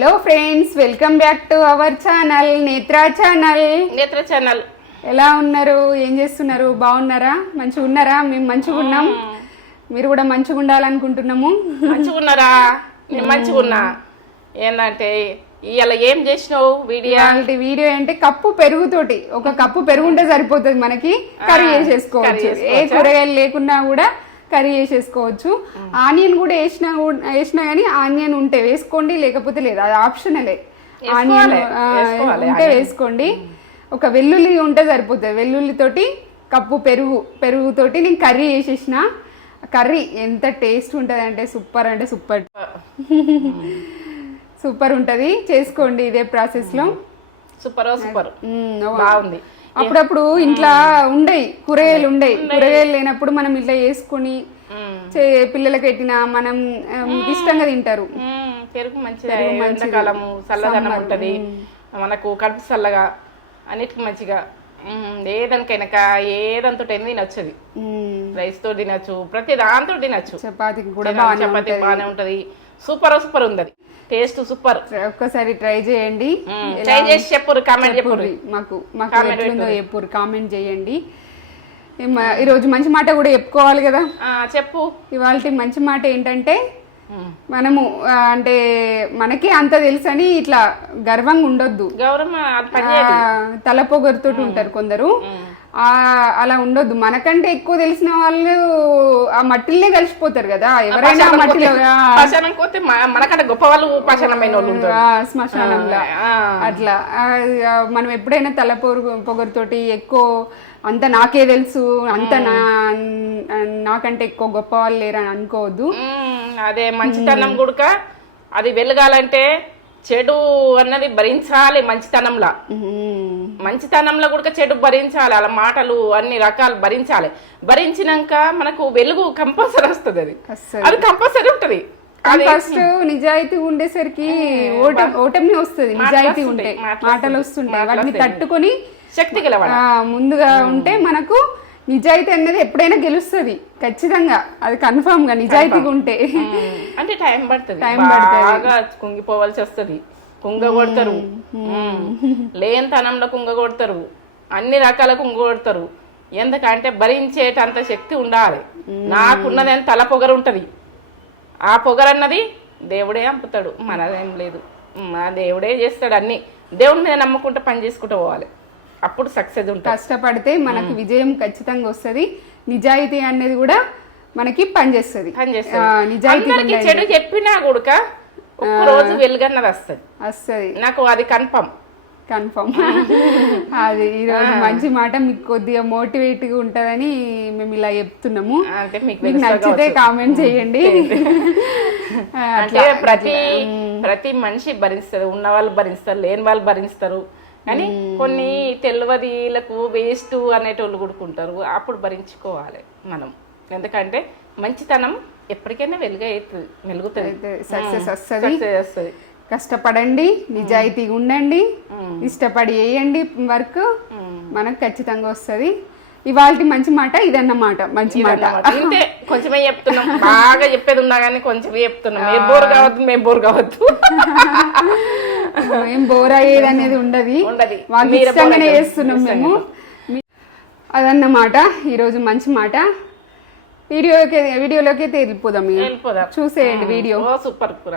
Hello friends, welcome back to our channel నేత్ర channel. ఎలా ఉన్నారు? ఏం చేస్తున్నారు? బాగున్నారా? మంచిగా ఉన్నారా? మేము మంచిగా ఉన్నాం. మీరు కూడా మంచిగా ఉండాలనుకుంటున్నాము. మంచిగా ఉన్నారా? నేను మంచిగా ఉన్నా. ఏంటంటే ఇవాళ ఏం చేసినావు? వీడియో అంటే కప్పు పెరుగుతోటి, ఒక కప్పు పెరుగు ఉంటే సరిపోతుంది మనకి. కర్రీ చేసేసుకోవచ్చు. ఏ కూరగాయలు లేకున్నా కూడా కర్రీ చేసేసుకోవచ్చు. ఆనియన్ కూడా వేసినా కానీ ఆనియన్ ఉంటే వేసుకోండి, లేకపోతే లేదు, అది ఆప్షనలే. ఆనియన్ ఉంటే వేసుకోండి. ఒక వెల్లుల్లి ఉంటే సరిపోతుంది. వెల్లుల్లితోటి కప్పు పెరుగుతోటి నేను కర్రీ చేసేసిన. కర్రీ ఎంత టేస్ట్ ఉంటుంది అంటే సూపర్ సూపర్ ఉంటుంది. చేసుకోండి ఇదే ప్రాసెస్లో. సూపర్ బాగుంది. అప్పుడప్పుడు ఇంట్లో కూరగాయలు లేనప్పుడు మనం ఇట్లా వేసుకొని పిల్లలకి పెట్టినా మనం ఇష్టంగా తింటారు. పెరుగు మంచిగా, ఎండాకాలము చల్లదనం ఉంటది మనకు, కడుపు చల్లగా, అన్నిటికీ మంచిగా. ఏదానికైనా ఏదంతో తినొచ్చు. రైస్ తో తినొచ్చు, ప్రతి దాంతో తినొచ్చు. చపాతీ బాగానే ఉంటది. సూపర్ ఉంది. అది టేస్ట్ సూపర్. ఒక్కసారి ట్రై చేయండి. ట్రై చేసి చెప్పురు, కామెంట్ చెప్పురు. మాకు చెప్పురు, కామెంట్ చేయండి. ఈరోజు మంచి మాట కూడా చెప్పుకోవాలి కదా. చెప్పు. ఇవాళ మంచి మాట ఏంటంటే, మనము అంటే మనకి అంత తెలుసని ఇట్లా గర్వంగా ఉండొద్దు. తల పొగరుతో ఉంటారు కొందరు. అలా ఉండొద్దు. మనకంటే ఎక్కువ తెలిసిన వాళ్ళు ఆ మట్టిలోనే కలిసిపోతారు కదా. ఎవరైనా మట్టిలో మనకంటే గొప్ప వాళ్ళు శ్మశానంలో అట్లా. మనం ఎప్పుడైనా తల పొగరుతోటి ఎక్కువ అంత నాకే తెలుసు, అంత నాకంటే ఎక్కువ గొప్ప వాళ్ళు లేరని అనుకోవద్దు. అదే మంచితనం గుడక అది వెలగాలంటే చెడు అన్నది భరించాలి. మంచితనంలో కూడా చెడు భరించాలి. అలా మాటలు అన్ని రకాలు భరించాలి. భరించినాక మనకు వెలుగు కంపల్సరీ వస్తుంది. అది కంపల్సరీ ఉంటది. ఫస్ట్ నిజాయితీ ఉండేసరికి ఓటమి వస్తుంది. నిజాయితీ ఉంటే మాటలు వస్తుంటాయి, వాటిని తట్టుకొని శక్తి గలవాడు ముందుగా ఉంటే మనకు నిజాయితీ అనేది ఎప్పుడైనా గెలుస్తుంది ఖచ్చితంగా. అది కన్ఫర్మ్ గా నిజాయితీగా ఉంటే. అంటే టైం పడుతుంది, బాగా కుంగిపోవాల్సి వస్తుంది. కుంగ కొడతారు, లేనితనంలో కుంగ కొడతారు, అన్ని రకాల కుంగ కొడతారు. ఎందుకంటే భరించేటంత శక్తి ఉండాలి. నాకున్నది అని తల పొగరు ఉంటది. ఆ పొగరన్నది దేవుడే అంపుతాడు, మనదేం లేదు. మా దేవుడే చేస్తాడు అన్ని. దేవుడి మీద నమ్ముకుంటూ పని చేసుకుంటూ పోవాలి, అప్పుడు సక్సెస్ ఉంటుంది. కష్టపడితే మనకు విజయం ఖచ్చితంగా వస్తుంది. నిజాయితీ అనేది కూడా మనకి పనిచేస్తుంది. నిజాయితీ చెడు చెప్పినా కూడా ఒక రోజు వెలుగన్నది వస్తుంది. నాకు అది కన్ఫర్మ్. అది ఈరోజు మంచి మాట మీకు కొద్దిగా మోటివేట్ గా ఉంటదని మేము ఇలా చెప్తున్నాము. మీకు నచ్చితే కామెంట్ చేయండి. అంటే ప్రతి మనిషి భరిస్తారు. ఉన్న వాళ్ళు భరిస్తారు, లేని వాళ్ళు భరిస్తారు. కానీ కొన్ని తెలివదీలకు వేస్ట్ అనేటోళ్ళు కూడుకుంటారు. అప్పుడు భరించుకోవాలి మనం. ఎందుకంటే మంచితనం ఎప్పటికైనా వెలుగుతుంది, సక్సెస్ వస్తుంది. కష్టపడండి, నిజాయితీగా ఉండండి, ఇష్టపడి చేయండి వర్క్, మనకు ఖచ్చితంగా వస్తుంది. ఇవాళ మంచి మాట ఇదన్నమాట. మంచి మాట ఇంతే. కొంచెమే చెప్తున్నాం, బాగా చెప్పేది ఉన్నా కానీ కొంచెమే చెప్తున్నాం. మేము బోర్ కావద్దు. ఏం బోర్ అయ్యేది అనేది ఉండదు. వాళ్ళు ఇష్టంగానే చేస్తున్నాం మేము. అదన్నమాట ఈరోజు మంచి మాట. వీడియోలోకి వెళ్ళిపోదాం. చూసేయండి వీడియో. సూపర్ కూర,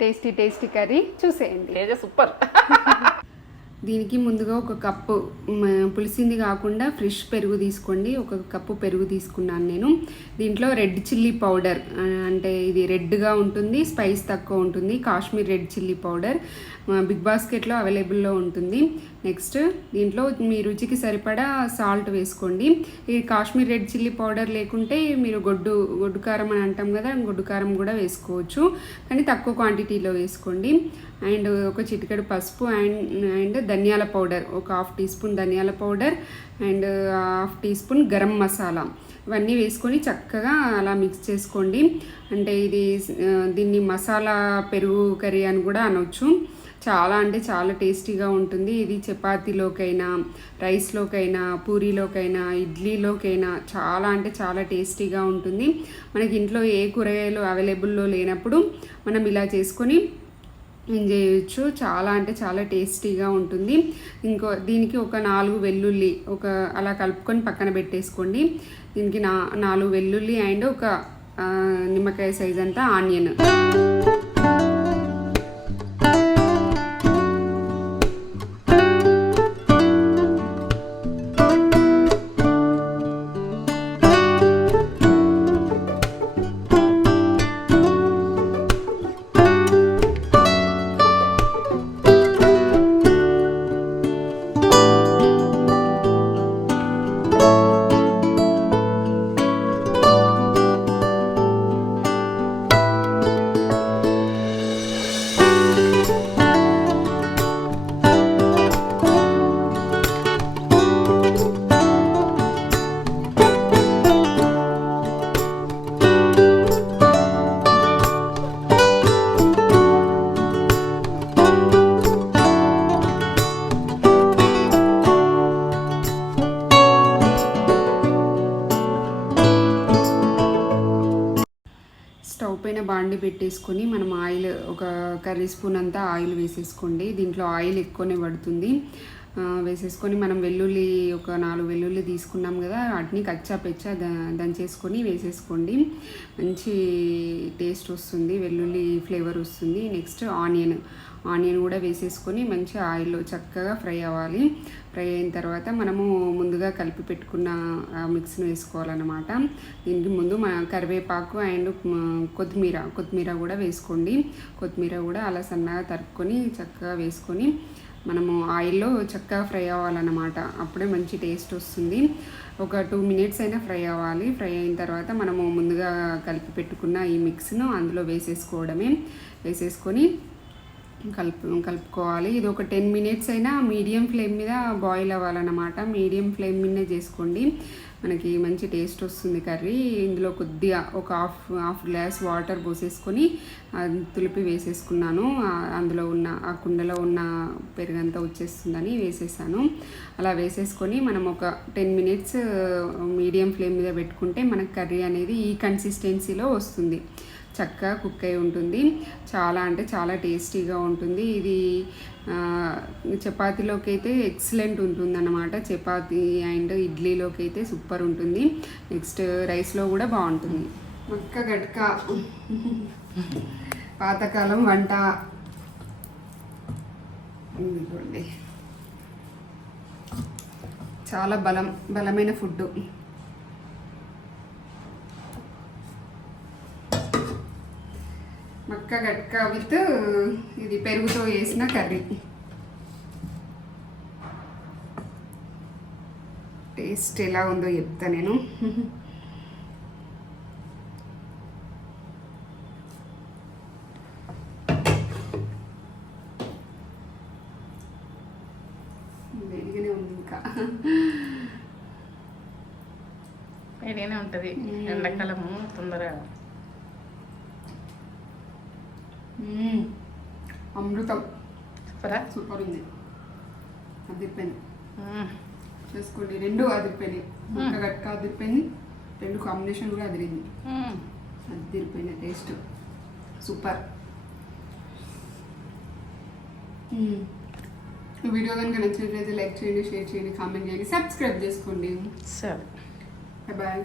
టేస్టీ కర్రీ చూసేయండి. సూపర్. దీనికి ముందుగా ఒక కప్పు పులిసింది కాకుండా ఫ్రెష్ పెరుగు తీసుకోండి. ఒక కప్పు పెరుగు తీసుకున్నాను నేను. దీంట్లో రెడ్ చిల్లీ పౌడర్, అంటే ఇది రెడ్గా ఉంటుంది, స్పైస్ తక్కువ ఉంటుంది. Kashmir red chilli powder big బాస్కెట్లో అవైలబుల్లో ఉంటుంది. నెక్స్ట్ దీంట్లో మీ రుచికి సరిపడా సాల్ట్ వేసుకోండి. ఈ కాశ్మీర్ రెడ్ చిల్లీ పౌడర్ లేకుంటే మీరు గొడ్డు కారం అని అంటాం కదా, గొడ్డు కారం కూడా వేసుకోవచ్చు, కానీ తక్కువ క్వాంటిటీలో వేసుకోండి. అండ్ ఒక చిటికెడు పసుపు అండ్ ధనియాల పౌడర్, ఒక 1/2 టీ స్పూన్ ధనియాల powder and 1/2 teaspoon garam masala, ఇవన్నీ వేసుకొని చక్కగా అలా మిక్స్ చేసుకోండి. అంటే దీన్ని మసాలా పెరుగు కర్రీ అని కూడా అనొచ్చు. చాలా టేస్టీగా ఉంటుంది. ఇది చపాతీలోకైనా, రైస్లోకైనా, పూరీలోకైనా, ఇడ్లీలోకైనా చాలా టేస్టీగా ఉంటుంది. మనకి ఇంట్లో ఏ కూరగాయలు అవైలబుల్లో లేనప్పుడు మనం ఇలా చేసుకొని ఎంజాయ్ చేయొచ్చు. చాలా అంటే చాలా టేస్టీగా ఉంటుంది. దీనికి ఒక 4 వెల్లుల్లి అలా కలుపుకొని పక్కన పెట్టేసుకోండి. దీనికి 4 వెల్లుల్లి అండ్ ఒక నిమ్మకాయ సైజ్ అంతా ఆనియన్. స్టవ్ పైన బాండి పెట్టేసుకొని మనం ఆయిల్ ఒక కర్రీ స్పూన్ అంతా ఆయిల్ వేసేసుకోండి. దీంట్లో ఆయిల్ ఎక్కువనే పడుతుంది. వేసేసుకొని మనం వెల్లుల్లి ఒక 4 వెల్లుల్లి తీసుకున్నాం కదా, వాటిని కచ్చా పెచ్చా దంచేసుకొని వేసేసుకోండి. మంచి టేస్ట్ వస్తుంది, వెల్లుల్లి ఫ్లేవర్ వస్తుంది. నెక్స్ట్ ఆనియన్ కూడా వేసేసుకొని మంచి ఆయిల్లో చక్కగా ఫ్రై అవ్వాలి. ఫ్రై అయిన తర్వాత మనము ముందుగా కలిపి పెట్టుకున్న మిక్స్ని వేసుకోవాలన్నమాట. దీనికి ముందు కరివేపాకు అండ్ కొత్తిమీర కూడా వేసుకోండి. కొత్తిమీర కూడా అలా సన్నగా తరుక్కొని చక్కగా వేసుకొని మనము ఆయిల్లో చక్కగా ఫ్రై అవ్వాలన్నమాట. అప్పుడే మంచి టేస్ట్ వస్తుంది. ఒక 2 మినిట్స్ అయినా ఫ్రై అవ్వాలి. ఫ్రై అయిన తర్వాత మనము ముందుగా కలిపి పెట్టుకున్న ఈ మిక్స్ను అందులో వేసేసుకొని కలుపుకోవాలి. ఇది ఒక 10 మినిట్స్ అయినా మీడియం ఫ్లేమ్ మీద బాయిల్ అవ్వాలన్నమాట. మీడియం ఫ్లేమ్ మీదనే చేసుకోండి, మనకి మంచి టేస్ట్ వస్తుంది కర్రీ. ఇందులో కొద్దిగా ఒక హాఫ్ గ్లాస్ వాటర్ పోసేసుకొని తులిపి వేసేసుకున్నాను. అందులో ఉన్న ఆ కుండలో ఉన్న పెరుగంతా వచ్చేస్తుందని వేసేసాను. అలా వేసేసుకొని మనం ఒక 10 మినిట్స్ మీడియం ఫ్లేమ్ మీద పెట్టుకుంటే మనకు కర్రీ అనేది ఈ కన్సిస్టెన్సీలో వస్తుంది. చక్కగా కుక్ అయి ఉంటుంది. చాలా అంటే చాలా టేస్టీగా ఉంటుంది. ఇది చపాతీలోకి అయితే ఎక్సలెంట్ ఉంటుంది అన్నమాట. చపాతీ అండ్ ఇడ్లీలోకి అయితే సూపర్ ఉంటుంది. నెక్స్ట్ రైస్లో కూడా బాగుంటుంది. మక్క గట్క పాతకాలం వంట చూడండి, చాలా బలమైన ఫుడ్. మక్క గట్క విత్ ఇది పెరుగుతో వేసిన కర్రీ. టేస్ట్ ఎలా ఉందో చెప్తా నేను. వేడిగానే ఉంది, ఇంకా వేడిగానే ఉంటుంది. ఎండాకాలము తొందరగా అమృతం. సూపర్ ఉంది. అదిరిపోయింది. చేసుకోండి, 2 అదిరిపోయినాయి. మక్క గట్క అదిరిపోయింది, 2 కాంబినేషన్ కూడా అదిరింది. అదిరిపోయిన టేస్ట్ సూపర్. వీడియో కనుక నచ్చినట్లయితే లైక్ చేయండి, షేర్ చేయండి, కామెంట్ చేయండి, సబ్స్క్రైబ్ చేసుకోండి. సరే, బాయ్.